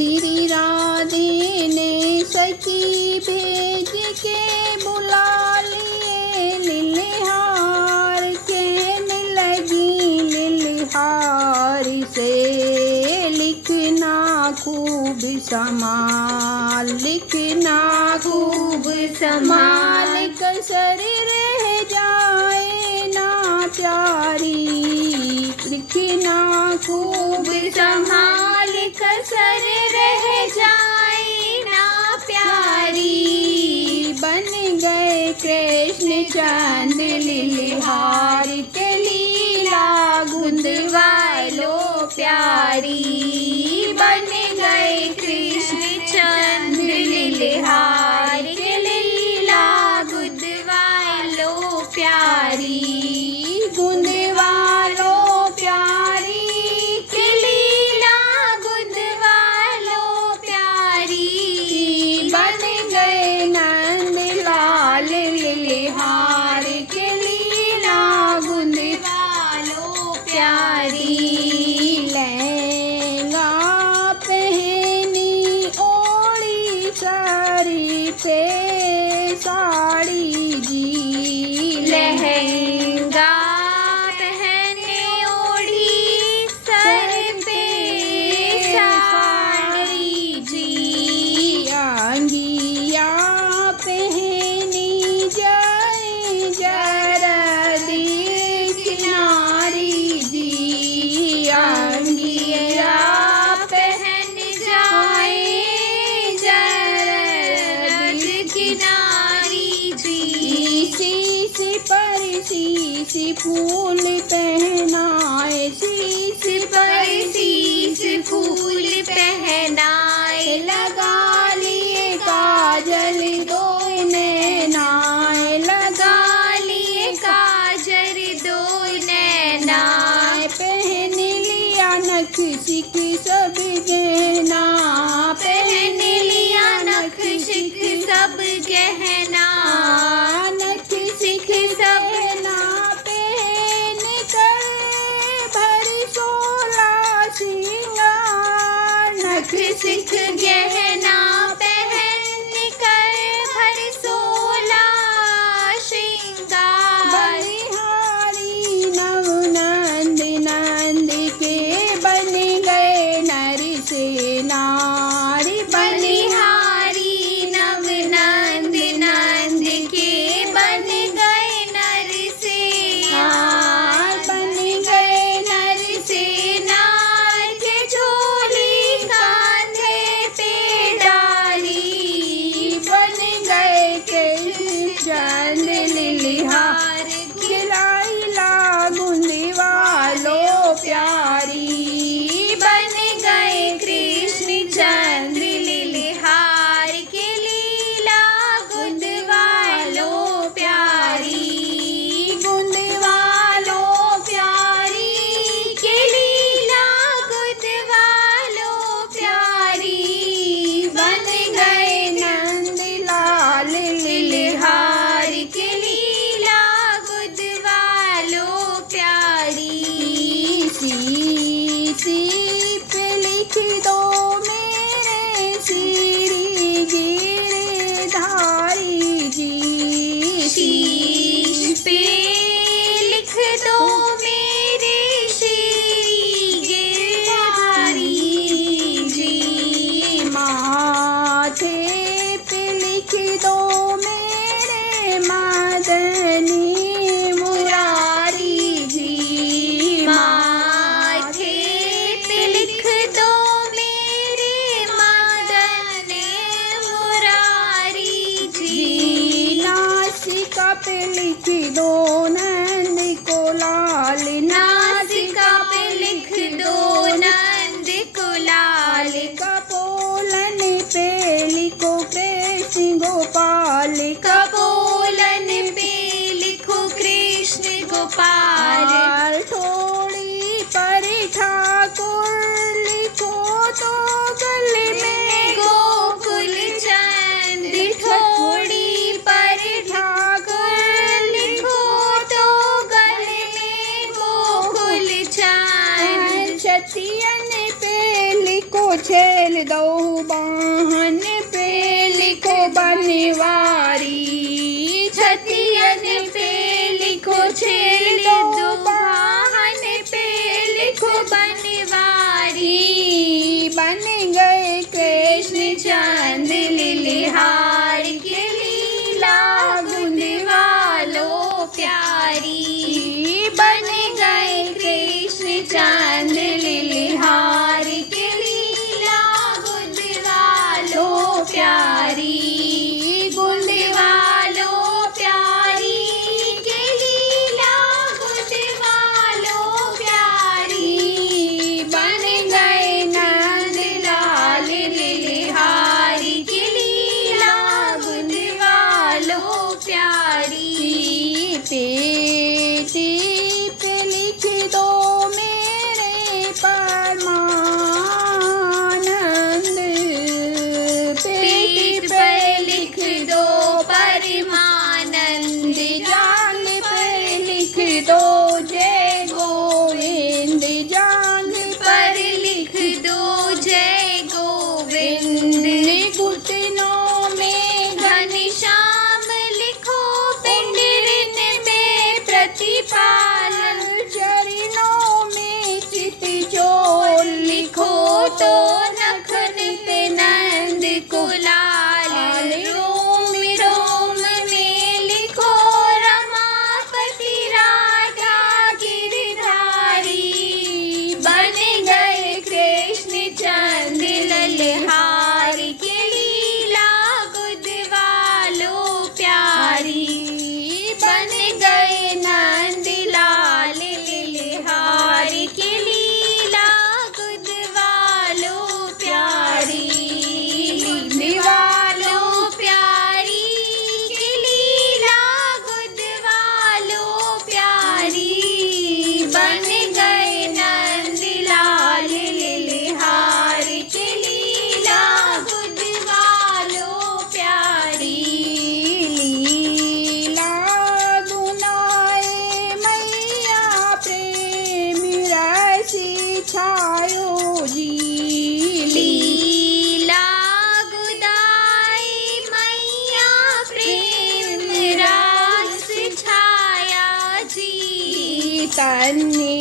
श्री राधे ने सखी भेज के बुला लिए लिलहार, कहने लगी लिलहार से लिखना खूब संभाल, लिखना खूब संभाल, कसर रह जाए ना प्यारी, लिखना खूब संभाल, कसर रह जाए ना प्यारी। बन गए कृष्ण चंद लिलहार के लीला गुंदवालो प्यारी, बन गए कृष्ण चंद लिलहार के लीला गुंदवालो प्यारी, गुंदवालो प्यारी के लीला गुंदवालो प्यारी। बन गए नंद लाल लिलहार के लीला गुंदवालो प्यारी। लहंगा पहनी ओढ़ी साड़ी पे साड़ी जी, लहंगा पहने ओढ़ी सर पे साड़ी जी, अंगिया पहनी जाए जरा दिल नारी जी, अंगिया पहन जाए जरा दिल किनारी जी। शीश पर शीश फूल पहनाए, शीश पर शीश फूल पहनाए, लगा लिए काजल दो नैनाए, लगा लिए काजल दो नैनाए, पहन लिया नख सिख सब गहना, पहन लिया नख सिख सब गहना, नख सिख सब गहना पहन कर भर सोला सिंगार, नख सिख गहना पहन कर भर सोला श्रृंगार। बलिहारी नव नंद नंद के बन गए नर से नारी, बलिहारी नव नंद नंद के बन गए नर से नार, बन गए नर से नार के झोली कांधे पे छेल दो बाहन पे लिखो बनवारी, छतियन पे लिखो छेल दो बाहन पे लिखो बनवारी। बन गए कृष्ण चांद लिलिहार के लीला गुंदवालो प्यारी। बन गए कृष्ण चांद लिलिहार के लीला गुंदवालो प्यारी। गुंदवालो प्यारी के लीला गुंदवालो प्यारी। बन गए नंद लाल लिलिहार के लीला गुंदवालो प्यारी। पेटी पे लिख दो मेरे परमानंद, पेट पर लिख दो परमानंद। जांग पे लिख दो जय गोविंद, जांग पर लिख दो जय गोविंद। घुटनों में घनश्याम लिखो पिंडरिन में प्रतिपालन। चरणों में चित चोर लिखो तो नखन पे नंद को लाल। रोम रोम में लिखो रमापति राजा गिरधारी। बन गए कृष्ण चंद ललहार के लीला गुदवालो प्यारी। बन गए नंद लाल लिलिहार के लीला गुदवालो प्यारी। गुदवालो प्यारी के लीला गुदवालो प्यारी। बन गए नंद लाल लिलिहार के लीला गुदवालो प्यारी। लीला गुनाए मैया प्रेम रसी छायो जी, लीला गुदाई मैया प्रेम रास छाया जी। तन्ने